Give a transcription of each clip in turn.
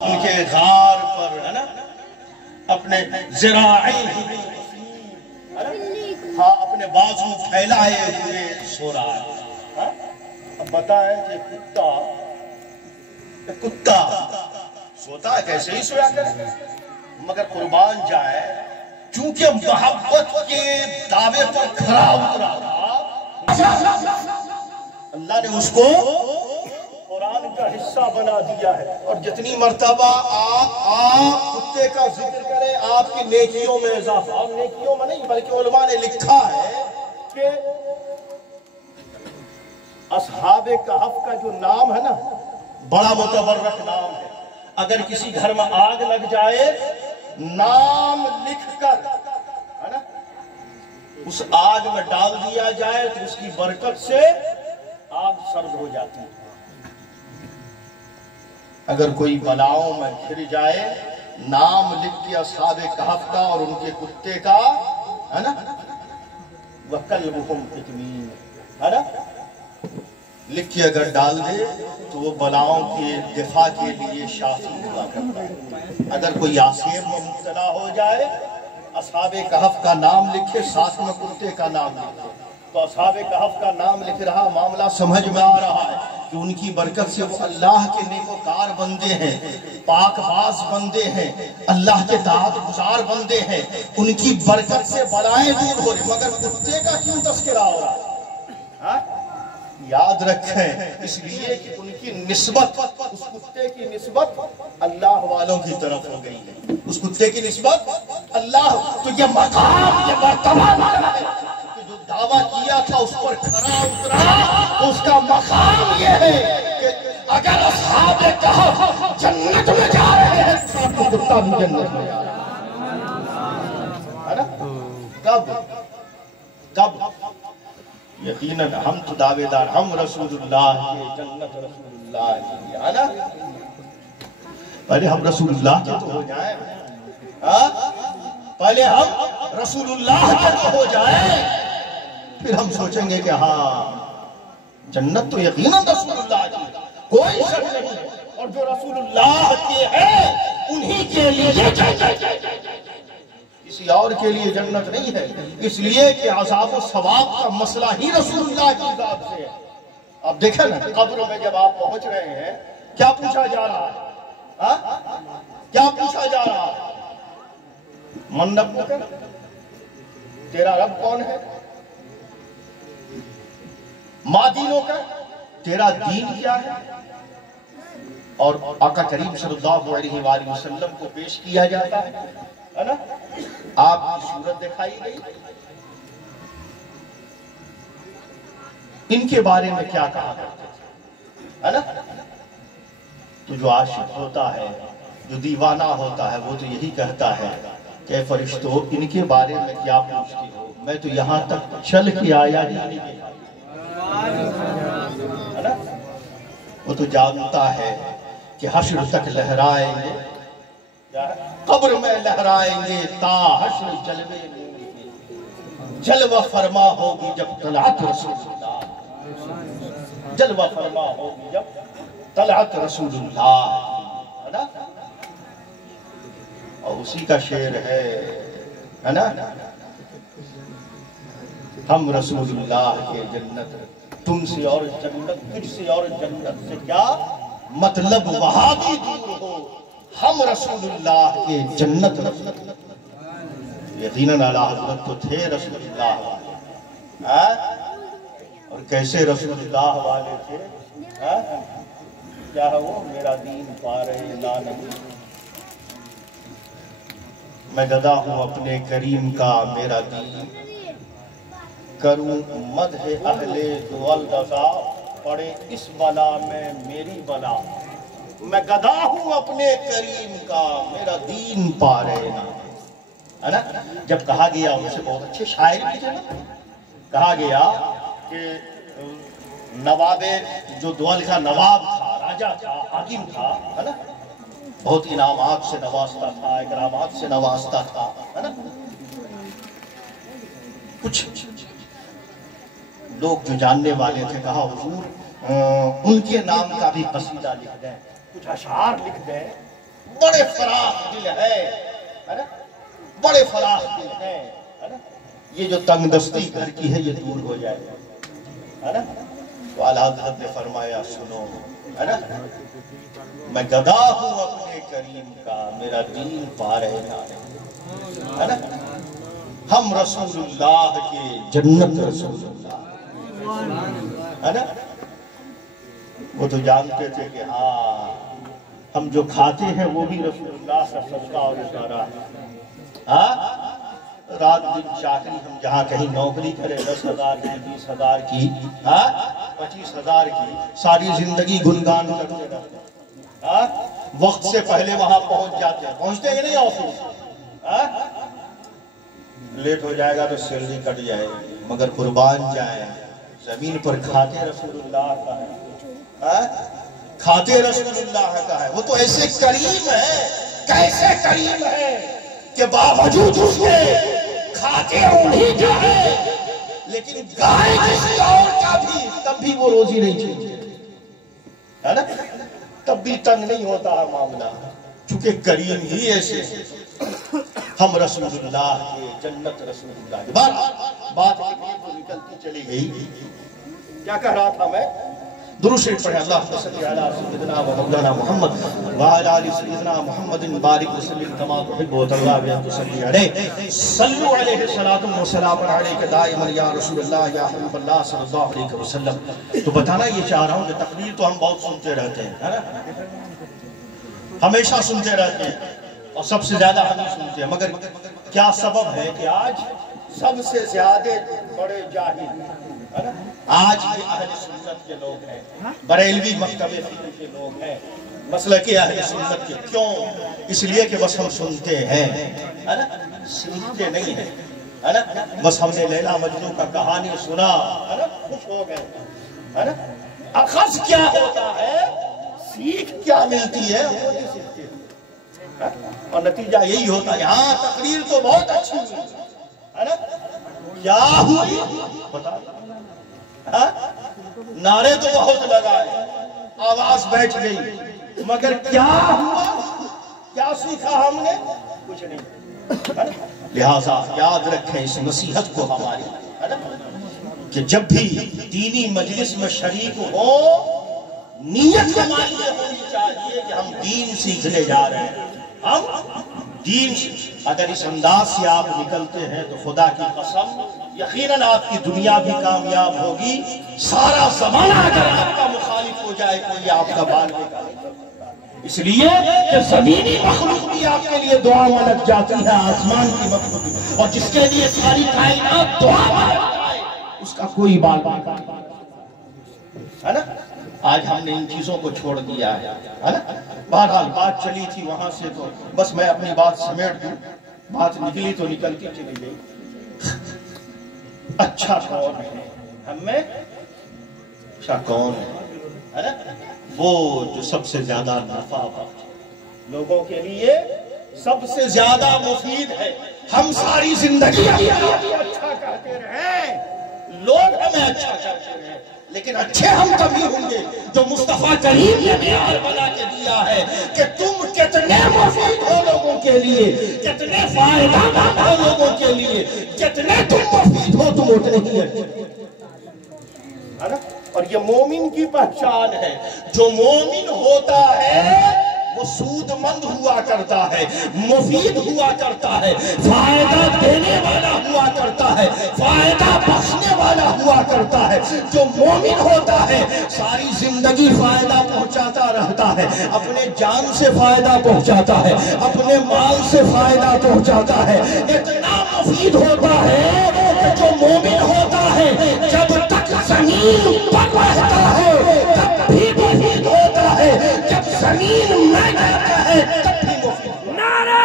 ان کے غار پر ہے نا اپنے ذراعیں ہاں اپنے بازو پھیلائے ہوئے سو رہا ہے. اب بتائیں کہ کتا سوتا ہے کیسے ہی سویا کرے مگر قربان جائے چونکہ محبت کے دعوے پر کھڑا اترا تھا اللہ نے اس کو قرآن کا حصہ بنا دیا ہے. اور جتنی مرتبہ آپ کتے کا ذکر کریں آپ کی نیکیوں میں اضافہ. اور نیکیوں میں نہیں بلکہ علماء نے لکھا ہے کہ اصحاب کہف کا جو نام ہے نا بڑا متبرک نام ہے. اگر کسی گھر میں آگ لگ جائے نام لکھ کر ہے نا اس آگ میں ڈال دیا جائے تو اس کی برکت سے آگ سرد ہو جاتی ہے. اگر کوئی بلاؤں میں گھر جائے نام لکھ کے اصحاب کہف کا اور ان کے کتے کا ہے نا وَكَلْبُهُمْ قِطْمِينٌ ہے نا لکھ کے اگر ڈال دے تو وہ بلاؤں کے دفاع کے لیے شافی ہوا کرتا ہے. اگر کوئی آسیب میں مبتلا ہو جائے اصحاب کہف کا نام لکھے ساتھ میں کتے کا نام لکھے تو اصحاب کہف کا نام لکھ رہا معاملہ سمجھ میں آ رہا ہے کہ ان کی برکت سے وہ اللہ کے نیکوکار بندے ہیں پاک باز بندے ہیں اللہ کے طاعت گزار بندے ہیں. ان کی برکت سے بلائیں دور ہو رہی مگر کتے کا کیوں تذکرہ ہو رہا ہے؟ یاد رکھیں اس لیے کہ ان کی نسبت اس کتے کی نسبت اللہ والوں کی طرف ہو گئی ہے. اس کتے کی نسبت اللہ تو یہ مقام یہ مرتبہ جو دعویٰ کیا تھا اس پر کھڑا اترا تو اس کا مقام یہ ہے کہ اگر اصحاب کہف جنت میں جا رہے ہیں تو کتا بھی جنت میں جا رہا ہے نا. کب یقیناً ہم تو دعوے دار ہم رسول اللہ کے جنت رسول اللہ کی ہے نا. پہلے ہم رسول اللہ کے تو ہو جائیں پہلے ہم رسول اللہ کے تو ہو جائیں پھر ہم سوچیں گے کہ ہاں جنت تو یقیناً رسول اللہ کی کوئی شک نہیں. اور جو رسول اللہ کے ہیں انہی کے لیے کسی اور کے لیے جنت نہیں ہے. اس لیے کہ عذاب و ثواب کا مسئلہ ہی رسول اللہ کی ذات سے ہے. اب دیکھیں نا قبر میں جب آپ پہنچ رہے ہیں کیا پوچھا جا رہا ہے کیا پوچھا جا رہا ہے من ربک تیرا رب کون ہے ما دینوں کا تیرا دین کیا ہے. اور آقا کریم صلی اللہ علیہ وآلہ وسلم کو پیش کیا جاتا ہے نا آپ کی صورت دکھائی گئی ان کے بارے میں کیا کہا ہے نا. تو جو عاشق ہوتا ہے جو دیوانہ ہوتا ہے وہ تو یہی کہتا ہے کہ فرشتوں ان کے بارے میں کیا پوچھتے ہو میں تو یہاں تک چل کے آیا ہی نہیں ہے نا. وہ تو جانتا ہے کہ حشر تک لہرائیں گے قبر میں لہرائیں گے تا حشر جلوے جلوہ فرما ہوگی جب طلعت رسول اللہ جلوہ فرما ہوگی جب طلعت رسول اللہ ہے نا. اور اسی کا شعر ہے نا ہم رسول اللہ کے جنت تم سے اور جنت تجھ سے اور جنت سے کیا مطلب وہاں بھی دور ہو ہم رسول اللہ کے جنت یقیناً اعلیٰ حضرت تو تھے رسول اللہ والے اور کیسے رسول اللہ والے تھے کیا ہے وہ میرا دین پا رہے لا نبی میں گدا ہوں اپنے کریم کا میرا دین کروں مدح اہل دول رضا پڑے اس بلا میں میری بلا میں گدا ہوں اپنے کریم کا میرا دین پا رہے نا ہے نا. جب کہا گیا ان سے بہت اچھے شاعر بھی تھے نا کہا گیا کہ نواب جو دول کا نواب تھا راجہ تھا حاکم تھا ہے نا بہت انعامات سے نوازتا تھا اکرامات سے نوازتا تھا ہے نا. کچھ لوگ جو جاننے والے تھے کہا حضور ان کے نام کا بھی قصیدہ لکھ دیں کچھ اشعار لکھ دیں بڑے فراخ دل ہے نا، بڑے فراخ دل ہے نا، یہ جو تنگ دستی گھر کی ہے یہ دور ہو جائے ہے نا۔ تو اعلیٰ حضرت نے فرمایا سنو ہے نا، میں گدا ہوں اپنے کریم کا، میرا دین پا رہے ہے نا، ہم رسول اللہ کے جنت رسول اللہ ہے نا۔ وہ تو جانتے تھے کہ ہاں ہم جو کھاتے ہیں وہ بھی رسول اللہ کا صدقہ اور اشارہ ہے۔ ہاں رات دن چاکری ہم جہاں کہیں نوکری کریں 10,000 کی 20,000 کی 25,000 کی، ساری زندگی گنگان کرتے رہتے، وقت سے پہلے وہاں پہنچ جاتے ہیں، پہنچتے کہ نہیں آفس، لیٹ ہو جائے گا تو سیلری کٹ جائے گی، مگر قربان جائیں زمین پر کھاتے رسول اللہ کا ہے، کھاتے رسول اللہ کا ہے۔ وہ تو ایسے کریم ہے، کیسے کریم ہے کہ باوجود اس کے کھاتے انہی کا ہے، لیکن گائے کسی اور کا بھی تب بھی وہ روزی نہیں چھوڑتے ہے نا، تب بھی تنگ نہیں ہوتا ہے معاملہ، چونکہ کریم ہی ایسے ہم رسول اللہ کے جنت رسول اللہ کے بات نکلتی چلی گئی۔ کیا کہہ رہا تھا میں؟ درود شریف پڑھیں، اللہم صلی علی سیدنا و مولانا محمد وعلی آل سیدنا محمد بارک وسلم کما تحب و ترضى ان تصلی علیہ، صلوا علیہ الصلاۃ والسلام علیک دائما یا رسول اللہ یا حبیب اللہ صلی اللہ علیہ وسلم۔ تو بتانا یہ چاہ رہا ہوں کہ تقریر تو ہم بہت سنتے رہتے ہیں ہے نا، ہمیشہ سنتے رہتے ہیں اور سب سے زیادہ ہم ہی سنتے ہیں، مگر کیا سبب ہے کہ آج سب سے زیادہ بڑے جاہل ہے نا، آج یہ اہل سنت کے لوگ ہیں، بریلوی مکتب فقہ کے لوگ ہیں، مسلک اہل سنت کے، کیوں؟ اس لیے کہ بس ہم سنتے ہیں ہے نا، سنتے نہیں ہیں ہے نا، بس ہم نے لیلا مجنوں کا کہانی سنا ہے نا، خوش ہو گئے ہے نا، اخذ کیا ہوتا ہے، سیکھ کیا ملتی ہے وہ نہیں سیکھتے، اور نتیجہ یہی ہوتا ہے ہاں تقریر تو بہت اچھی ہے نا، کیا ہوئی بتا، نعرے تو بہت لگائے، آواز بیٹھ گئی، مگر کیا ہوا، کیا سیکھا ہم نے؟ کچھ نہیں۔ لہٰذا یاد رکھیں اس نصیحت کو ہماری ہے نا، کہ جب بھی دینی مجلس میں شریک ہو نیت ہماری یہ ہونی چاہیے کہ ہم دین سیکھنے جا رہے ہیں، ہم دین سے اگر اس انداز سے آپ نکلتے ہیں تو خدا کی قسم یقیناً آپ کی دنیا بھی کامیاب ہوگی، سارا زمانہ اگر آپ کا مخالف ہو جائے کوئی آپ کا بال نکالے، اس لیے کہ زمینی مخلوق بھی آپ کے لیے دعا ملک جاتی ہے، آسمان کی مخلوق بھی، اور جس کے لیے ساری کائنات دعا ملک جائے اس کا کوئی بال ہے نا۔ آج ہم نے ان چیزوں کو چھوڑ دیا ہے نا، بہرحال بات چلی تھی وہاں سے تو بس میں اپنی بات سمیٹ دوں، بات نکلی تو نکلتی چلی گئی۔ اچھا کون ہے ہم میں؟ اچھا کون ہے نا، وہ جو سب سے زیادہ نفع بخش لوگوں کے لیے سب سے زیادہ مفید ہے۔ ہم ساری زندگی اچھا کہتے رہے، لوگ ہمیں اچھا کہتے رہے، لیکن اچھے ہم تبھی ہوں گے جو مصطفیٰ کریم نے معیار بنا کے دیا ہے کہ تم کتنے مفید ہو لوگوں کے لیے، کتنے فائدہ مند ہو لوگوں کے لیے، کتنے تم مفید ہو تم اتنے ہی اچھے ہے نا۔ اور یہ مومن کی پہچان ہے، جو مومن ہوتا ہے وہ سود مند ہوا کرتا ہے، مفید ہوا کرتا ہے، فائدہ دینے والا ہوا کرتا ہے، فائدہ بخشنے والا ہوا کرتا ہے۔ جو مومن ہوتا ہے ساری زندگی فائدہ پہنچاتا رہتا ہے، اپنے جان سے فائدہ پہنچاتا ہے، اپنے مال سے فائدہ پہنچاتا ہے، اتنا مفید ہوتا ہے کہ جو مومن ہوتا ہے جب تک زمین پر رہتا ہے تب بھی مفید ہوتا ہے، جب زمین میں جاتا ہے تب بھی مفید۔ نعرہ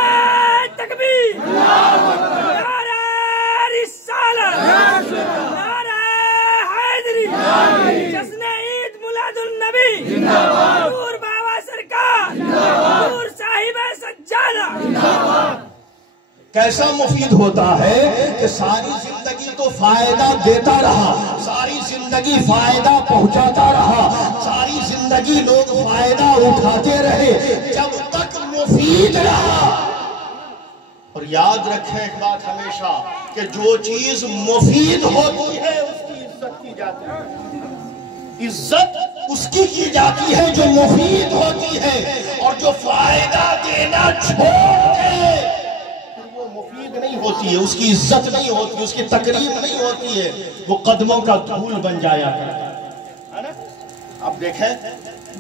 تکبیر، نعرہ رسالت، نعرہ حیدری، جشن عید میلاد النبی، حضور بابا سرکار، حضور صاحب سجادہ۔ کیسا مفید ہوتا ہے کہ ساری زندگی تو فائدہ دیتا رہا، ساری زندگی فائدہ پہنچاتا رہا، ساری زندگی لوگ فائدہ اٹھاتے رہے، جب تک مفید مفید رہا. اور یاد رکھیں ایک بات ہمیشہ کہ جو چیز مفید ہوتی ہے اس کی عزت کی جاتی ہے. عزت اس کی جاتی ہے جو مفید ہوتی ہے، اور جو فائدہ دینا چھوڑ دے وہ مفید نہیں ہوتی ہے، اس کی عزت نہیں ہوتی، اس کی تقریب نہیں ہوتی ہے، وہ قدموں کا دھول بن جایا کرتا ہے نا. اب دیکھیں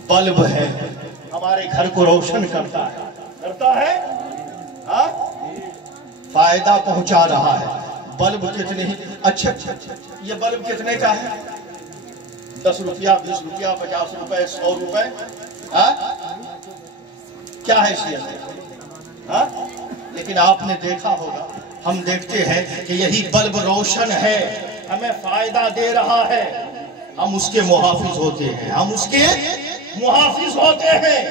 بلب ہے ہمارے گھر کو روشن کرتا ہے ہاں، فائدہ پہنچا رہا ہے. بلب کتنے ہی اچھا یہ بلب کتنے کا ہے؟ 10 روپیہ 20 روپیہ 50 روپے 100 روپے. کیا حیثیت ہے؟ لیکن آپ نے دیکھا ہوگا، ہم دیکھتے ہیں کہ یہی بلب روشن ہے، ہمیں فائدہ دے رہا ہے، ہم اس کے محافظ ہوتے ہیں، ہم اس کے محافظ ہوتے ہیں.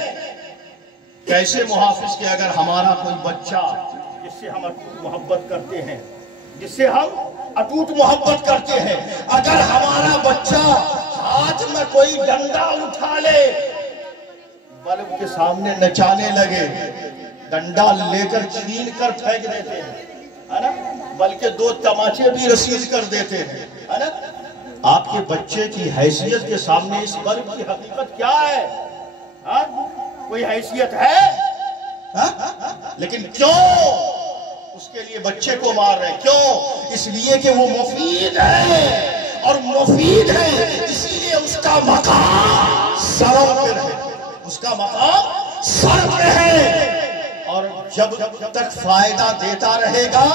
کیسے محافظ کہ اگر ہمارا کوئی بچہ جس سے ہم محبت کرتے ہیں، جس سے ہم اٹوٹ محبت کرتے ہیں، اگر ہمارا بچہ ہاتھ میں کوئی ڈنڈا اٹھا لے، بلب کے سامنے نچانے لگے، ڈنڈا لے کر چھین کر پھینک دیتے ہیں، بلکہ 2 تماچے بھی رسید کر دیتے ہیں. آپ کے بچے کی حیثیت کے سامنے اس بلب کی حقیقت کیا ہے؟ کوئی حیثیت ہے؟ لیکن کیوں اس کے لیے بچے کو مار رہے ہیں؟ کیوں؟ اس لیے کہ وہ مفید ہے، اور مفید ہے اسی لیے اس کا مقام سر پہ رہے، اس کا مقام سر پہ ہے. اور جب تک فائدہ دیتا رہے گا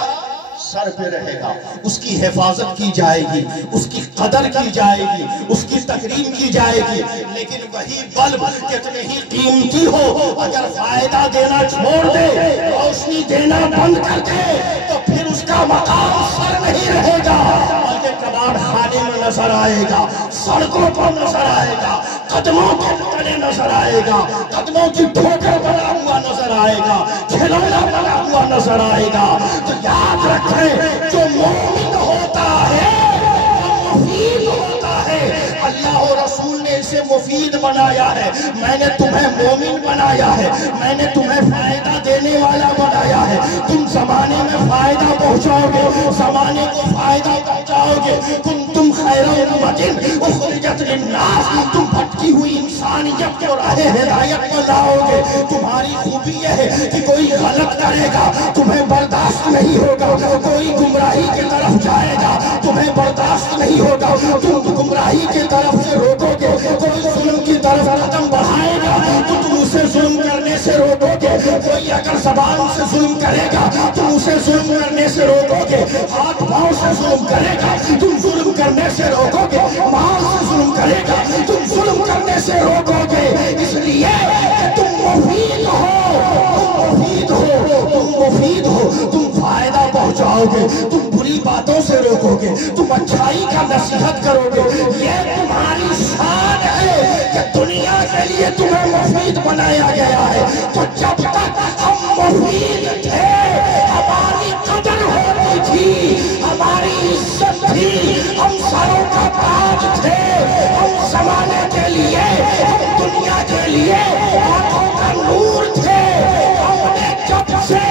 سر پہ رہے گا، اس کی حفاظت کی جائے گی، اس کی قدر کی جائے گی، اس کی تکریم کی جائے گی. لیکن وہی بلب کتنے ہی قیمتی ہو، اگر فائدہ دینا چھوڑ دے، روشنی دینا بند کر دے، تو پھر اس کا مقام سر نہیں رہے گا، بلکہ کباڑ خانے میں نظر آئے گا، سڑکوں پر نظر آئے گا، قدموں کے تلے نظر آئے گا، قدموں کی ٹھوکر بنا ہوا نظر آئے گا، کھلونا بنا ہوا نظر آئے گا. تو یاد رکھیں جو مومن ہوتا ہے وہ مفید ہوتا ہے. اللہ و رسول نے اسے مفید بنایا ہے. میں نے تمہیں مومن بنایا ہے، میں نے تمہیں فائدہ دینے والا بنایا ہے. تم زمانے میں فائدہ پہنچاؤ گے، زمانے کو فائدہ پہنچاؤ گے. تم خیر امت اخرجت للناس، تم بھٹکی ہوئی انسانیت کو راہ ہدایت پر لاؤ گے. تمہاری خوبی یہ ہے کہ کوئی غلط کرے گا تمہیں برداشت نہیں ہوگا، کوئی گمراہی کی طرف جائے گا تمہیں برداشت نہیں ہوگا، تم گمراہی کی طرف سے روکو گے. کوئی ظلم کی طرف قدم بڑھائے گا تو تم اسے ظلم کرنے سے روکو گے. کوئی اگر زبان سے ظلم کرے گا تم اسے ظلم کرنے سے روکو گے. ہاتھ پاؤں سے ظلم کرے گا تم ظلم کرنے سے روکو گے. مال سے ظلم کرے گا تم ظلم کرنے سے روکو گے. اس لیے کہ تم مفید ہو، تم فائدہ پہنچاؤ گے، تم بری باتوں سے روکو گے، تم اچھائی کا نصیحت کرو گے. یہ تمہاری شان ہے کہ دنیا کے لیے تمہیں مفید بنایا گیا ہے. تو جب تک ہم مفید تھے ہماری قدر ہوتی تھی، ہماری عزت تھی، ہم سروں کا تاج تھے، ہم زمانے کے لیے، ہم دنیا کے لیے آنکھوں کا نور تھے. ہم نے جب سے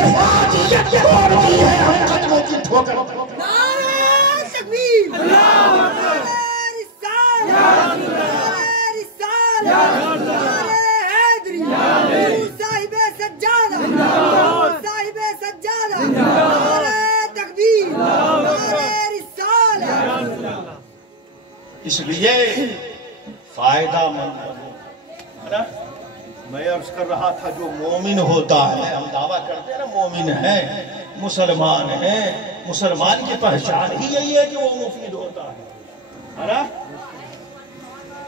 افادیت چھوڑ دی ہے، ہم قدموں کی ٹھوکر. نعرہ تکبیر، نعرہ رسالت، نعرہ رسالت، نعرہ حیدری، صاحب سجادہ، صاحب سجادہ، نعرہ تکبیر، نعرہ رسالت. اس لیے فائدہ مند ہے نا. میں عرض کر رہا تھا جو مومن ہوتا ہے، ہم دعویٰ کرتے ہیں نا مومن ہے، مسلمان ہے. مسلمان کی پہچان ہی یہی ہے کہ وہ مفید ہوتا ہے نا.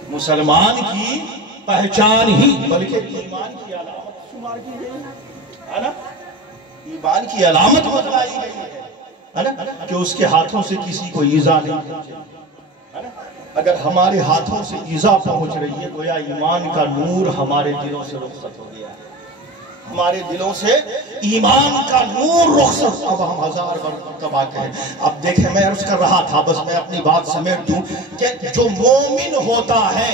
مسلمان کی پہچان ہی بلکہ ایمان کی علامت شمار کی گئی ہے نا. ایمان کی علامت بتائی گئی ہے نا کہ اس کے ہاتھوں سے کسی کو ایذا نہیں پہنچے. اگر ہمارے ہاتھوں سے ایذا پہنچ رہی ہے گویا ایمان کا نور ہمارے دلوں سے رخصت ہو گیا ہے. ہمارے دلوں سے ایمان کا نور رخصت. اب ہم 1000 مرتبہ کہیں. اب دیکھیں میں عرض کر رہا تھا، بس میں اپنی بات سمیٹ دوں کہ جو مومن ہوتا ہے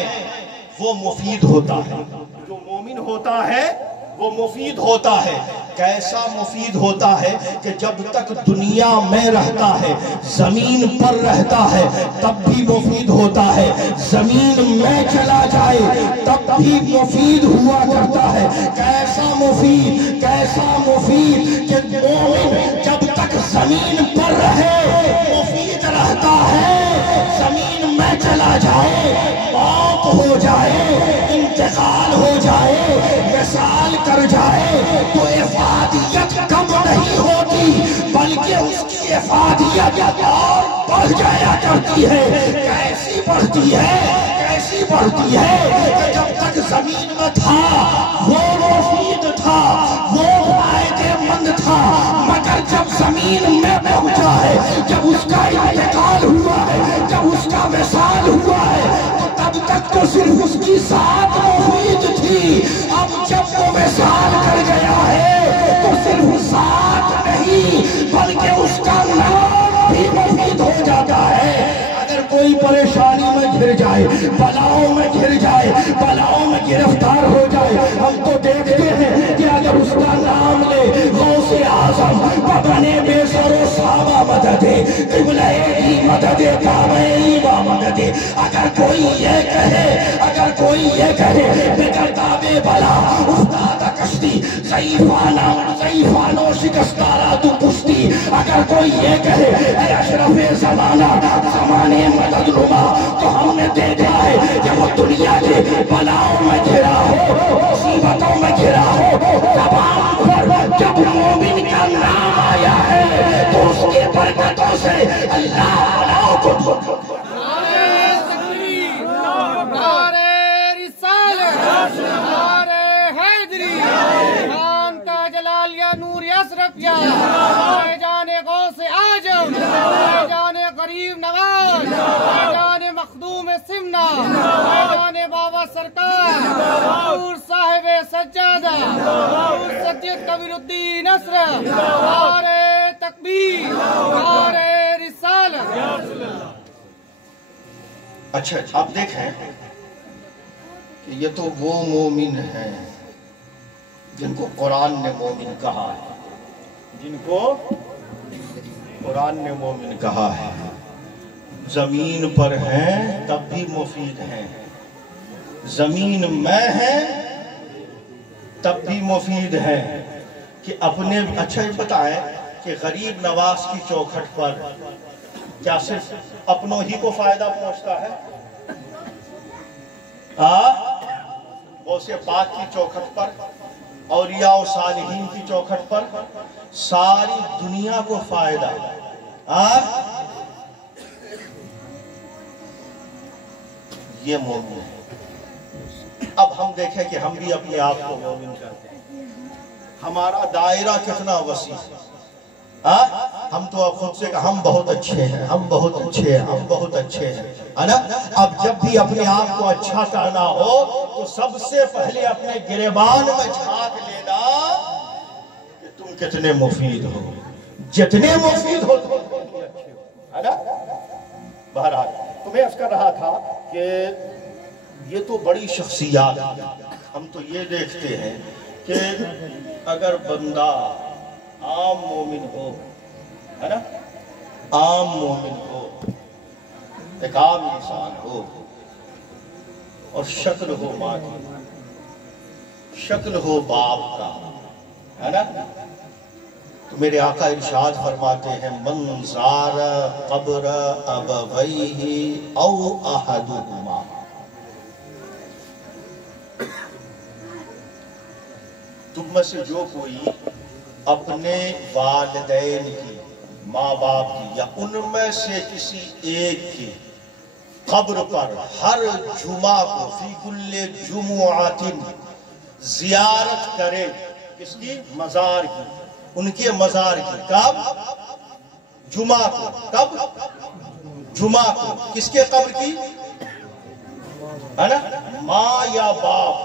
وہ مفید ہوتا ہے. جو مومن ہوتا ہے وہ مفید ہوتا ہے. کیسا مفید ہوتا ہے کہ جب تک دنیا میں رہتا ہے، زمین پر رہتا ہے، تب بھی مفید ہوتا ہے. زمین میں چلا جائے تب بھی مفید ہوا کرتا ہے. کیسا مفید کہ مومن جب تک زمین پر رہے مفید رہتا ہے. زمین میں چلا جائے، موت ہو جائے، انتقال ہو جائے، وصال کر جائے تو افادیت کم نہیں ہوتی، بلکہ اس کی افادیت اور بڑھ جایا کرتی ہے. کیسی بڑھتی ہے کہ جب تک زمین میں تھا وہ مفید تھا، وہ فائدے مند تھا، مگر جب زمین میں پہنچا ہے، جب اس کا انتقال ہوا ہے، جب اس کا وصال ہوا ہے، تو تب تک تو صرف اس کی ذات مفید تھی. اب جب وہ وصال کر گیا ہے تو صرف ذات نہیں بلکہ اس کا نام بھی مفید ہو جاتا ہے. اگر کوئی پریشانی میں گھر جائے، بلاؤں میں گھر جائے، بلاؤں میں گرفتار ہو جائے، ہم تو دیکھتے ہیں کہ اگر اس کا نام لے غوث اعظم ببنے بے سر و صحابہ مددے، قبلہ ای مددے، کعبہ ایبا مددے. اگر کوئی یہ کہے بگرداب بلا افتاد کشتی، ضعیفانو شکستارا تو کشتی. اگر کوئی یہ کہے اے اشرف زمانہ، زمانے مدد نما، تو ہم نے دیکھا ہے کہ وہ دنیا کے بلاؤں میں گھرا ہو، مصیبتوں میں گھرا ہو، تمام پر جب مومن کا نام آیا ہے تو اس کے برکتوں سے اللہ بلاؤں کو جان غوث اعظم، جان غریب نواز، جان مخدوم سمنا، جان بابا سرکار، حضور صاحب سجادہ، حضور سید کبیر الدین نصر، نعرہ تکبیر، نعرہ رسالت. اچھا آپ دیکھیں کہ یہ تو وہ مومن ہیں جن کو قرآن نے مومن کہا ہے، جن کو قرآن نے مومن کہا ہے. زمین پر ہیں تب بھی مفید ہیں، زمین میں ہیں تب بھی مفید ہیں. کہ اپنے اچھا یہ بتائیں کہ غریب نواز کی چوکھٹ پر کیا صرف اپنوں ہی کو فائدہ پہنچتا ہے؟ غوث پاک کی چوکھٹ پر، اولیاء و صالحین کی چوکھٹ پر ساری دنیا کو فائدہ. یہ مومن ہے. اب ہم دیکھیں کہ ہم بھی اپنے آپ کو مومن کرتے ہیں. ہمارا دائرہ کتنا وسیع ہے. ہم تو اب خود سے کہ ہم بہت اچھے ہیں، ہم بہت اچھے ہیں، ہم بہت اچھے ہیں، ہے نا؟ اب جب بھی اپنے آپ کو اچھا کرنا ہو تو سب سے پہلے اپنے گریبان میں جھانک لینا کہ تم کتنے مفید ہو. جتنے مفید ہو تم اتنے اچھے ہو، ہے نا؟ بہرحال تمہیں عرض کر رہا تھا کہ یہ تو بڑی شخصیات. ہم تو یہ دیکھتے ہیں کہ اگر بندہ عام مومن ہو، ہے نا، عام مومن ہو، ایک عام انسان ہو اور شکل ہو ماں کی، شکل ہو باپ کا، ہے نا، تو میرے آقا ارشاد فرماتے ہیں من زار قبر ابویہ او احدہما. تم میں سے جو کوئی اپنے والدین کی، ماں باپ کی، یا ان میں سے کسی ایک کی قبر پر ہر جمعہ کو فی کل جمعۃ زیارت کرے. کس کی؟ مزار کی، ان کے مزار کی. کب؟ جمعہ کو. کب؟ جمعہ کو. کس کے قبر کی؟ ہے نا، ماں یا باپ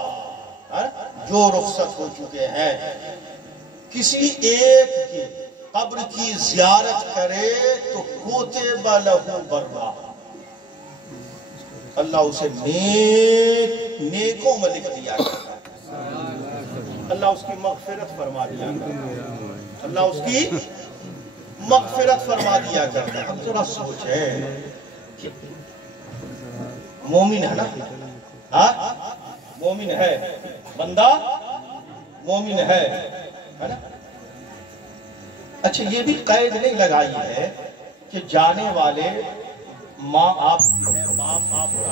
جو رخصت ہو چکے ہیں. کسی ایک کے قبر کی زیارت کرے تو کوتب لہ برا، اللہ اسے نیکوں میں لکھ دیا کرتا ہے. اللہ اس کی مغفرت فرما دیا کرتا، اللہ اس کی مغفرت فرما دیا کرتا۔ ہم ذرا سوچیں کہ مومن ہے نا، ہاں مومن ہے، بندہ مومن ہے نا۔ اچھا یہ بھی قید نہیں لگائی ہے کہ جانے والے ماں آپ کی ہے، باپ آپ کا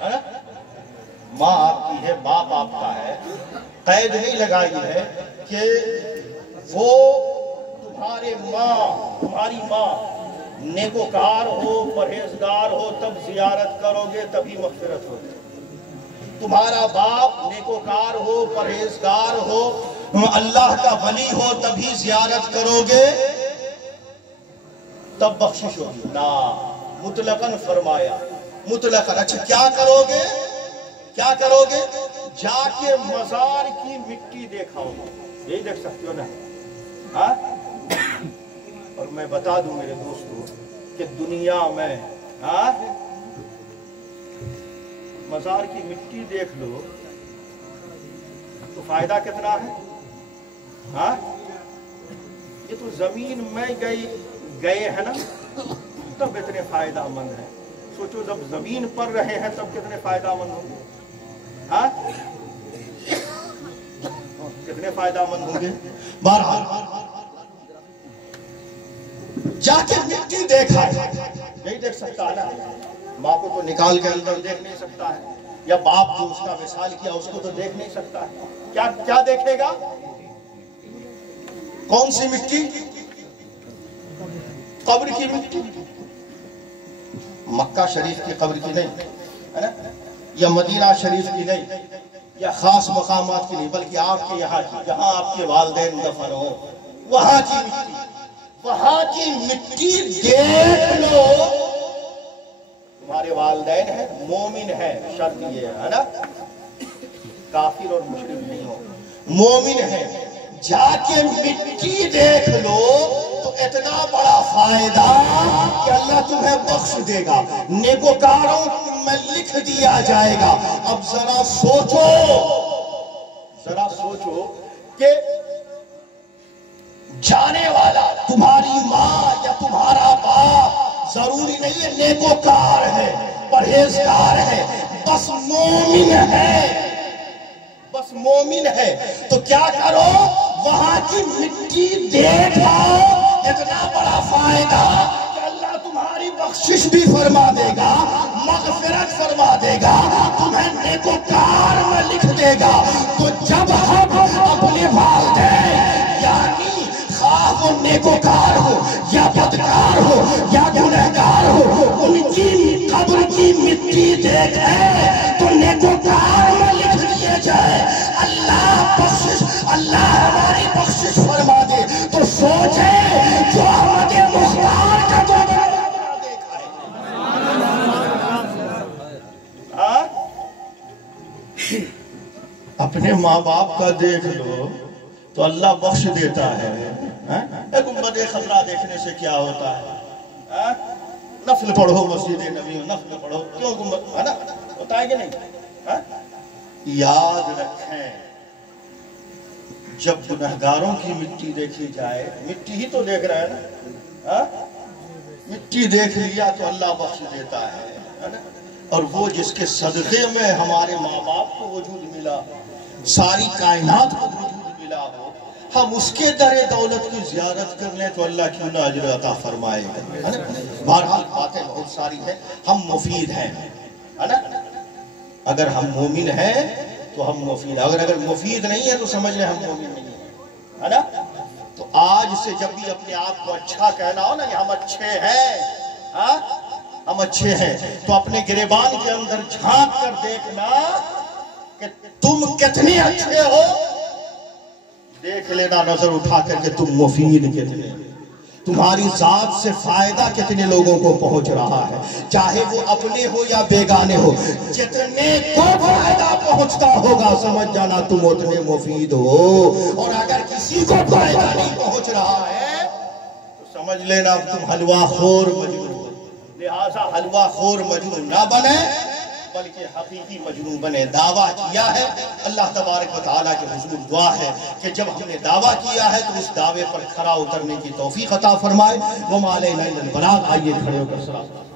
ہے نا، ماں آپ کی ہے، باپ آپ کا ہے۔ قید نہیں لگائی ہے کہ وہ تمہارے ماں، تمہاری ماں نیکوکار ہو، پرہیزگار ہو، تب زیارت کرو گے تبھی مغفرت ہوگی۔ تمہارا باپ نیکوکار ہو، پرہیزگار ہو، اللہ کا ولی ہو، تبھی زیارت کرو گے تب بخشش ہوگی نا۔ مطلقاً فرمایا، مطلقاً۔ اچھا کیا کرو گے؟ کیا کرو گے؟ جا کے مزار کی مٹی دیکھاؤ گے، یہی دیکھ سکتے ہو نا، ہاں؟ اور میں بتا دوں میرے دوستو کہ دنیا میں ہاں مزار کی مٹی دیکھ لو تو فائدہ کتنا ہے؟ ہاں یہ تو زمین میں گئے ہیں نا تب اتنے فائدہ مند ہیں۔ سوچو جب زمین پر رہے ہیں تب کتنے فائدہ مند ہوں گے، ہاں کتنے فائدہ مند ہوں گے۔ بہرحال جا کے مٹی دیکھا نہیں دیکھ سکتا نا، ماں کو تو نکال کے اندر دیکھ نہیں سکتا ہے، یا باپ جو اس کا وصال کیا اس کو تو دیکھ نہیں سکتا ہے۔ کیا دیکھے گا؟ کون سی مٹی؟ قبر کی مٹی، مکہ شریف کی قبر کی نہیں ہے نا، یا مدینہ شریف کی نہیں، یا خاص مقامات کی نہیں، بلکہ آپ کے یہاں کی، جہاں آپ کے والدین دفن ہو وہاں کی مٹی، وہاں کی مٹی دیکھ لو۔ تمہارے والدین ہیں، مومن ہے، شرط یہ ہے نا کافر اور مشرک نہیں ہو، مومن ہے، جا کے مٹی دیکھ لو تو اتنا بڑا فائدہ کہ اللہ تمہیں بخش دے گا، نیکوکاروں میں لکھ دیا جائے گا۔ اب ذرا سوچو کہ جانے والا تمہاری ماں یا تمہارا باپ ضروری نہیں ہے نیکوکار ہے، پرہیزگار ہے، بس مومن ہے، بس مومن ہے، تو کیا کرو؟ وہاں کی مٹی دیکھا، اتنا بڑا فائدہ کہ اللہ تمہاری بخشش بھی فرما دے گا، مغفرت فرما دے گا، تمہیں نیکوکار میں لکھ دے گا۔ تو جب ہم اپنے والدین یعنی خواہ وہ نیکوکار ہو یا بدکار ہو یا گنہگار ہو، ان کی قبر کی مٹی دیکھیں تو نیکوکار میں لکھ دیے جائے، اللہ بخشش، اللہ ہماری بخشش فرما دے۔ تو سوچیں جو احمد مختار کا تو دیکھا ہے، اپنے ماں باپ کا دیکھ لو تو اللہ بخش دیتا ہے۔ ایک گنبد خضرا دیکھنے سے کیا ہوتا ہے؟ نفل پڑھو، مسجد نبی نفل پڑھو، کیوں گنبد ہے نا ہوتا ہے کہ نہیں؟ یاد رکھیں جب گنہگاروں کی مٹی دیکھی جائے، مٹی ہی تو دیکھ رہا ہے نا، مٹی دیکھ لیا تو اللہ بخش دیتا ہے نا۔ اور وہ جس کے صدقے میں ہمارے ماں باپ کو وجود ملا، ساری کائنات کو وجود ملا ہو، ہم اس کے در دولت کی زیارت کر لیں تو اللہ کیوں نہ اجر عطا فرمائے گا۔ بہرحال باتیں بہت ساری ہیں، ہم مفید ہیں ہے نا، اگر ہم مومن ہیں تو ہم مفید ہیں، اگر مفید نہیں ہے تو سمجھ لیں ہم مومن نہیں ہیں ہے نا۔ تو آج سے جب بھی اپنے آپ کو اچھا کہنا ہو نا کہ ہم اچھے ہیں، ہم اچھے ہیں، تو اپنے گریبان کے اندر جھانک کر دیکھنا کہ تم کتنے اچھے ہو، دیکھ لینا نظر اٹھا کر کہ تم مفید کتنے، تمہاری ذات سے فائدہ کتنے لوگوں کو پہنچ رہا ہے، چاہے وہ اپنے ہو یا بیگانے ہو، جتنے کو فائدہ پہنچتا ہوگا سمجھ جانا تم اتنے مفید ہو، اور اگر کسی کو فائدہ نہیں پہنچ رہا ہے تو سمجھ لینا تم حلوہ خور مجنون ہو۔ لہٰذا حلوہ خور مجنون نہ بنے، بلکہ حقیقی مجنون بنے. دعویٰ کیا ہے, اللہ تبارک و تعالیٰ کے حضور دعا ہے کہ جب ہم نے دعویٰ کیا ہے تو اس دعوے پر کھرا اترنے کی توفیق عطا فرمائے. وما علینا الا البلاغ. آئیے کھڑے ہو کر صلوات